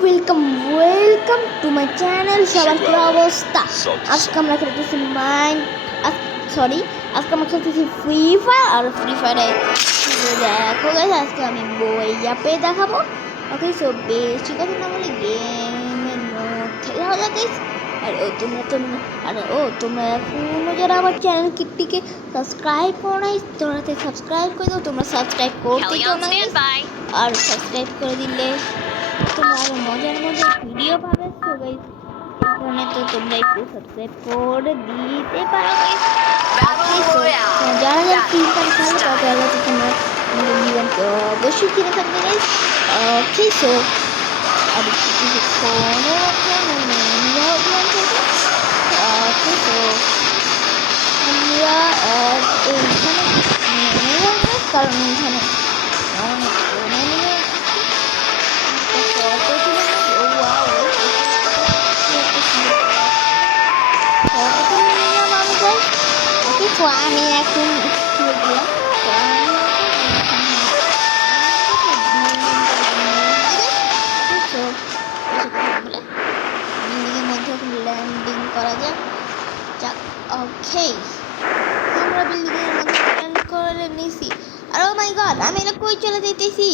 Welcome to my channel. সবার কি অবস্থা? আজকে আমরা খেলতেছি আজকে আমরা খেলতেছি ফ্রি ফায়ার। আর ফ্রি ফায়ারে দেখো গাইস, আজকে আমি বই অ্যাপে দেখাবো। ওকে, সো বেশি কথা না বলে গেমের মধ্যে যাওয়া যাক গাইস। আর তোমরা এখনো যারা আমার চ্যানেলটিকে সাবস্ক্রাইব করো নাই, তোমরা সাবস্ক্রাইব করে দাও। তোমরা সাবস্ক্রাইব করতে চাও না আর সাবস্ক্রাইব করে দিলে তোমরা আরো মজার ভিডিও পাবে। তো গাইস এখানে তো তোমরা একটু সাবস্ক্রাইব করে দিতে পারো গাইস। যারা যারা ফ্রি ফায়ার খেলো তারা তো তোমরা ইভেন্টকে অবশ্যই কিনে থাকবে গাইস। ওকে, সো আর কিছুক্ষণ ওকে, তো আমরা এইখানে কারণ এইখানে আমি এখন ল্যান্ডিং করা যাক। ওকে, আমরা বিল্ডিং এর মধ্যে ল্যান্ড করে নিছি। আর ও মাই গড, আমি এটা কই চলে যেতেছি?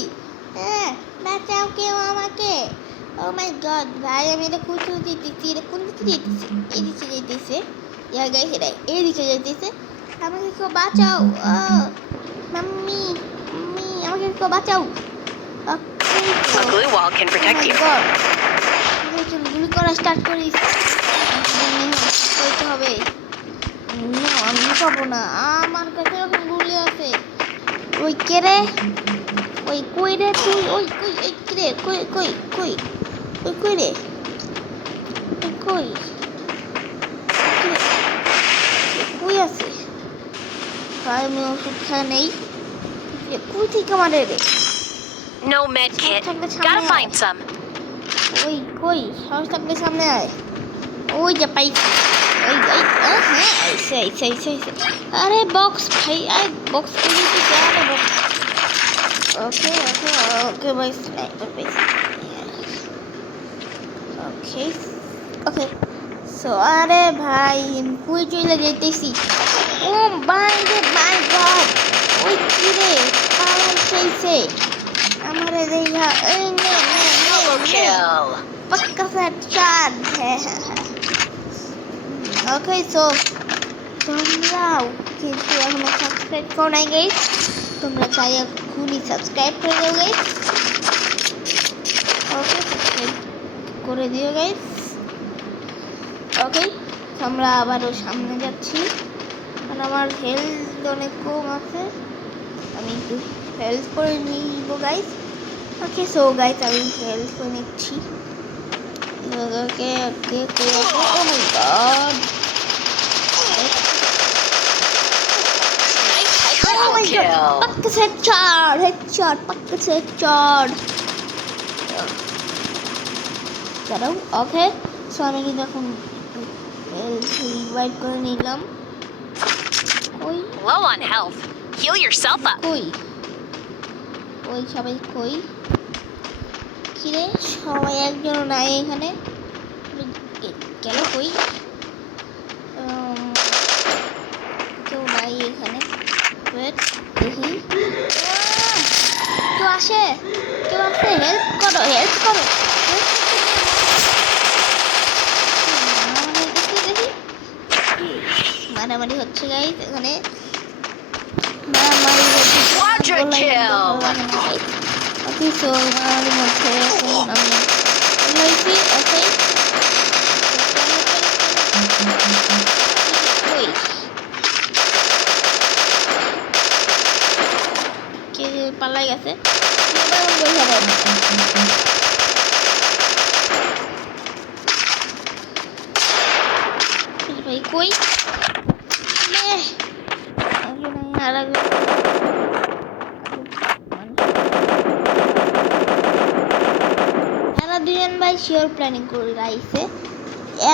হ্যাঁ, বাঁচাও কেউ আমাকে। ও মাই গড ভাই, আমি এটা কই চলে যেতেছি? এটা কোন দিকে যেতেছে? এদিকে যেতেছে। ইয়া গাইস, এটা এদিকে যেতেছে। আমাকে কেউ বাঁচাও। মাম্মি আমাকে কেউ বাঁচাও। A glue wall can protect you. গুলি করা স্টার্ট করিস। করতে হবে। আমি পাবো না, আমার কাছে এখন গুলি আছে। ওই কে রে? ওই কই রে তুই? ওই কই এই কে রে? কই কই কই ওই কই রে? কই কই আছে? আমি ওষুধ খাই নেই। কই থেকে মারে রে? No med kit. Gotta find some. ওই কই সাহস থাকলে সামনে আয়। ওই যে পাইছি। আরে বক্স ভাই, আরে বক্স খুলে দিতে। আরে বক্স। ওকে ভাই, স্নাইপার পাইছি। ওকে, সো আরে ভাই কই চলে যেতেছি? ও মাই গড, ওই কি রে? পাওয়ার চাইছে আমারে দেখা। এই নে পাক্কা হেডশট। ওকে, সো তোমরাও কিন্তু এখনো সাবস্ক্রাইব করো নাই গাইস। তোমরা চাই এখনই সাবস্ক্রাইব করে দাও গাইস। ওকে, সাবস্ক্রাইব করে দিও গাইস। ওকে, আমরা আবারও সামনে যাচ্ছি। কারণ আমার হেলথ অনেক কম আছে, আমি একটু হেল্প করে নিব গাইস। ওকে, সো গাইস আমি হেল্প করে নিচ্ছি। ওকে ও মাই গড, পাক্কা হেডশট দাঁড়াও। ওকে, সো আমি কিন্তু এখন রিভাইভ করে নিলাম। Low on health. Heal yourself up. ওই সবাই কই? কিরে সবাই একজন নাই এখানে? গেল কই? কেউ নাই এখানে। দেখি কেউ আসে। হেল্প করো। মারামারি হচ্ছে গাইস এখানে। Quadra kill. ওকে, সো মারামারির মধ্যে এখন আমি হয়েছি। ওকে, কে পালাই গেছে? ভাই কই? দুজন ভাই শিওর প্ল্যানিং করে রাইছে।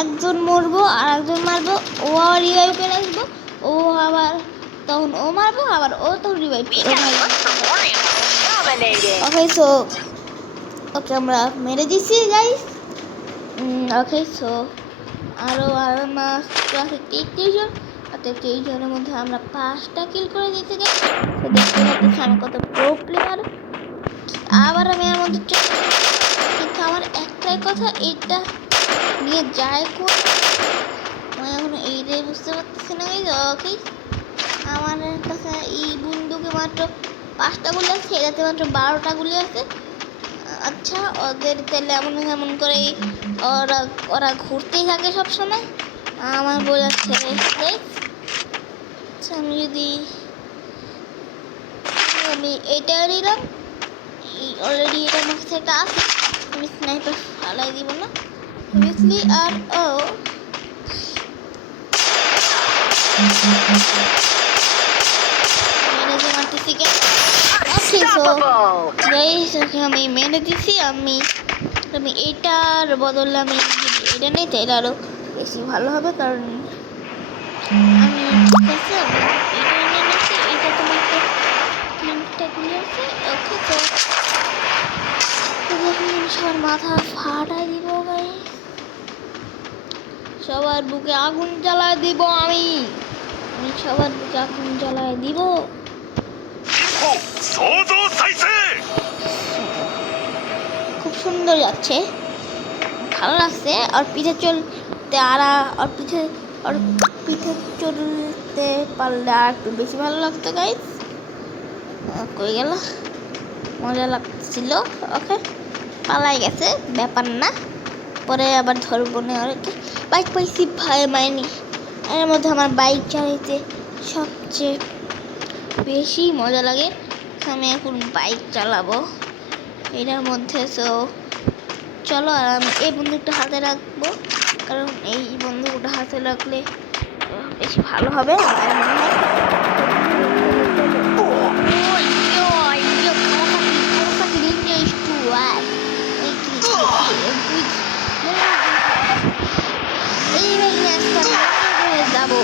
একজন মরবো আর একজন মারবো। ও আবার রিভাইভ করে আসবো। ও আবার তখন ও মারবো, আবার ও তখন রিভাইভ। ওকে, সো ওকে আমরা মেরে দিছি গাইস। ওকে সো আরও আমার ক্লাসে 33 জন, অর্থাৎ 23 জনের মধ্যে আমরা 5টা কিল করে দিতে গাইস। তো দেখতে পাচ্ছি আমি কত প্রো প্লেয়ার। আবার আমি এর মধ্যে কিন্তু আমার একটাই কথা, এইটা নিয়ে যায় কোন, আমি এখন এইটাই বুঝতে পারতেছি না গাইস। ওকে আমার কাছে এই বন্দুকে মাত্র 5টা গুলি আছে, এটাতে মাত্র 12টা গুলি আছে। আচ্ছা ওদের তাহলে এমন এমন করে ওরা ওরা ঘুরতেই থাকে সবসময়, আমার বোঝাচ্ছে। আচ্ছা আমি যদি আমি এটা নিলাম, অলরেডি এটা আমার কাছে একটা আছে, আমি স্নাইপার ফালাই দিব না অবভিয়াসলি। আর ও মেরে যে মারতেছি কেন। ওকে সো গাইস ওকে আমি মেরে দিছি। আমি এটার বদলে আমি যদি এটা নিই তাহলে আরও বেশি ভালো হবে, কারণ আমি ঠিক আছে আমি এটা নিয়ে নিচ্ছি। এটা তোমার তো 3টা গুলি আছে। ওকে তো দেখুন সবার মাথা ফাটাই দিব গাইস, সবার বুকে আগুন জ্বালায় দিব। আমি সবার বুকে আগুন জ্বালায় দিব। খুব সুন্দর যাচ্ছে, ভালো লাগছে। আর পিঠে চলতে আর পিঠে চলতে পারলে আর একটু বেশি ভালো লাগতো গাইস। কই গেল, মজা লাগছিল। ওকে পালাই গেছে, ব্যাপার না, পরে আবার ধরবো না। আর কি বাইক পাইছি ভাই মাইনি, এর মধ্যে আমার বাইক চালাইতে সবচেয়ে বেশি মজা লাগে। আমি এখন বাইক চালাবো এটার মধ্যে। সো চলো, আর আমি এই বন্দুকটা হাতে রাখবো, কারণ এই বন্দুকটা হাতে রাখলে বেশি ভালো হবে আমার মনে হয়। যাবো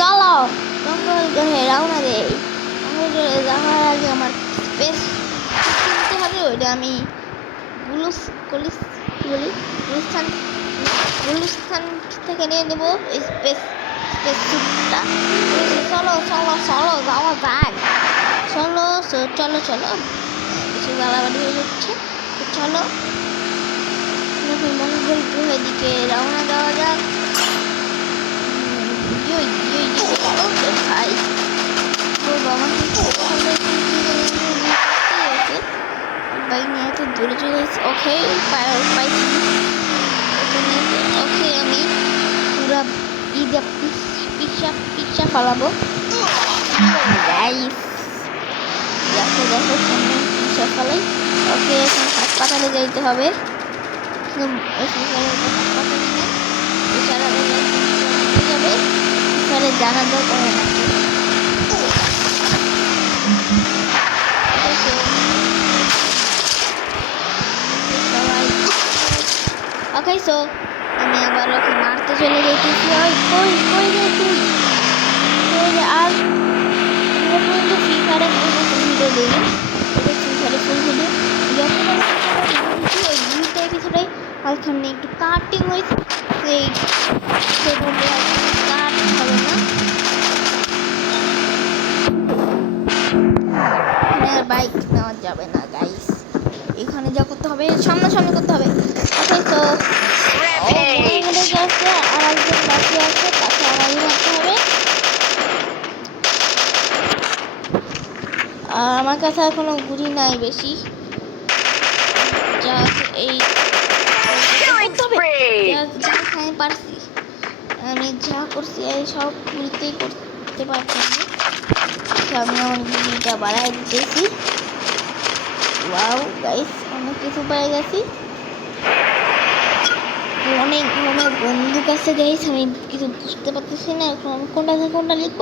চলো জঙ্গল গ্রহে রওনা দেই। জঙ্গল গ্রহে যাওয়ার আগে আমার স্পেস কিনতে হবে, ওইটা আমি গুলিস্তান থেকে নিয়ে নেবো স্পেস স্যুটটা। চলো চলো চলো যাওয়া যাক, চলো চলো চলো। কিছু গালাবাড়ি হয়ে যাচ্ছে, চলো মঙ্গল গ্রহের দিকে রওনা দেওয়া যাক। ভাই বাইক নিয়ে এত দূরে চলে এসেছি। ওকে পাইছি। ওকে আমি পুরা পিকচার ফালাবো গাইস, দেখো দেখো কেমন পিকচার ফালাই। ওকে এখন হাসপাতালে যাইতে হবে, যাবে জানার দরকার হয় না। ওকে সো আমি আবার ওকে মারতে চলে যাইতেছি। ওই কই কই রে তুই, কই রে? আর পর্যন্ত ফ্রি ফায়ারে কোনো ভিডিও দিই, ফ্রি ফায়ারে ফুল ভিডিও যখন ওই 2টা এপিসোডে ওইখানে একটু কাটিং হয়েছে, সেই কাট হবে না, আর বাইক নেওয়া যাবে না গাইস। এখানে যা করতে হবে সামনাসামনি করতে হবে। ওকে তো গেছে আর একজন বাকি আছে, তাকে আমারই মারতে হবে। আমার কাছে এখনো গুলি নাই বেশি, যা এই আমি পারছি, আমি যা করছি এই সব গুলিতেই করতে পারছি। আমি আমার গুলিটা বাড়াই দিতেছি। ওয়াও গাইস অনেক কিছু পেয়ে গেছি, অনেক অনেক বন্দুক আছে গাইস। আমি কিছু বুঝতে পারতেছি না এখন আমি কোনটা থেকে কোনটা নিব।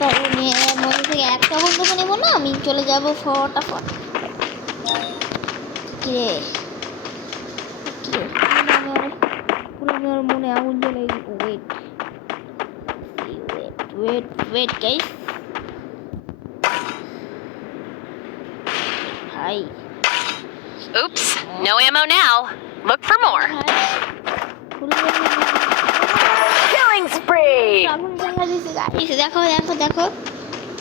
তারপর নিয়ে মধ্যে থেকে একটা বন্দুক নেব না, আমি চলে যাব ফটাফট। কিরে পুরো আমার মনে আগুন জ্বলে দিব। ওয়েট গাইস, ভাই Oops, no ammo now. Look for more. Killing spree! আগুন জ্বালা দিছে গাইস, দেখো দেখো দেখো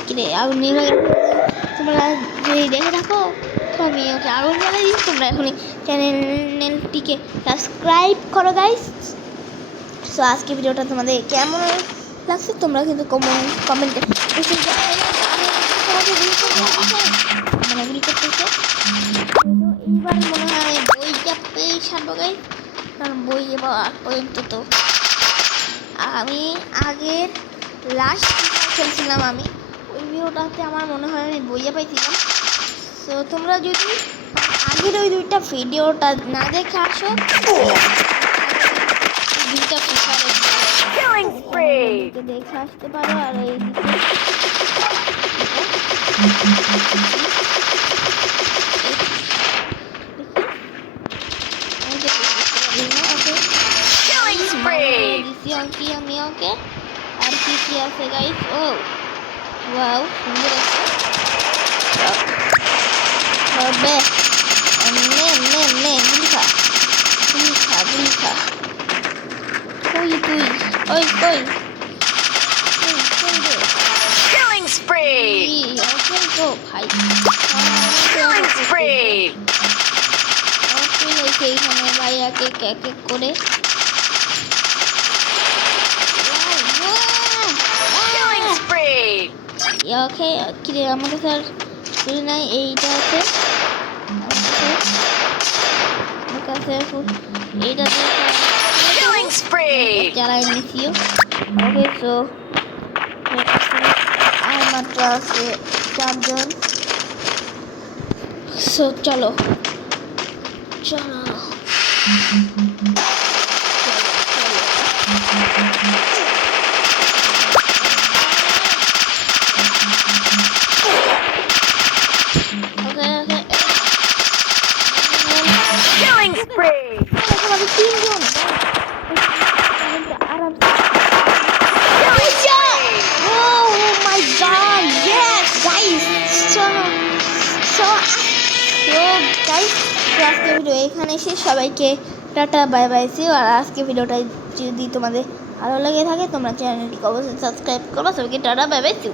কিরে আগুন নিভে গেছে। তোমরা যদি দেখে থাকো তো আমি ওকে আগুন জ্বালা দিচ্ছি। তোমরা এখনই চ্যানেলটিকে সাবস্ক্রাইব করো গাইস। সো আজকে ভিডিওটা তোমাদের কেমন লাগছে তোমরা কিন্তু কমেন্টে মানে গুলি করতেছে। এইবার মনে হয় বইটা পেয়ে ছাড়বো গাইস, কারণ বই এবার পর্যন্ত তো আমি আগের লাস্ট খেলছিলাম আমি ওই ভিডিওটাতে আমার মনে হয় আমি বইয়া পাইছিলাম। তো তোমরা যদি আগের ওই দুইটা ভিডিওটা না দেখে আসো দুইটা দেখে আসতে পারো। আর এই আমি ওকে আর কি কি আছে গাইস। ও ওয়াও সুন্দর আছে। হবে নে নে নে গুলি খা গুলি খা গুলি খা। কই তুই ওই কই Killing spree! ওকে গো ভাই Killing spree! ওকে লইছে এইখানে ভাইয়াকে এক এক করে। Killing spree! ওকে কিরে আমার কাছে আর গুলি নাই, এইটা আছে আমার কাছে এইটা Killing spree! চালাই নিছিও। ওকে সো আর মাত্র আছে 4 জন। সো চলো চলো ওকে ওকে Killing spree! আমাদের 3 জন আরাম। Killing spree! Oh my god, yes guys, so guys, আজকে ভিডিও এখানে শেষ। সবাইকে টাটা বাই বাই সি। আর আজকে ভিডিওটা যদি তোমাদের ভালো লেগে থাকে তোমরা চ্যানেলটিকে অবশ্যই সাবস্ক্রাইব করো। সবাইকে টাটা বাই বাই সি।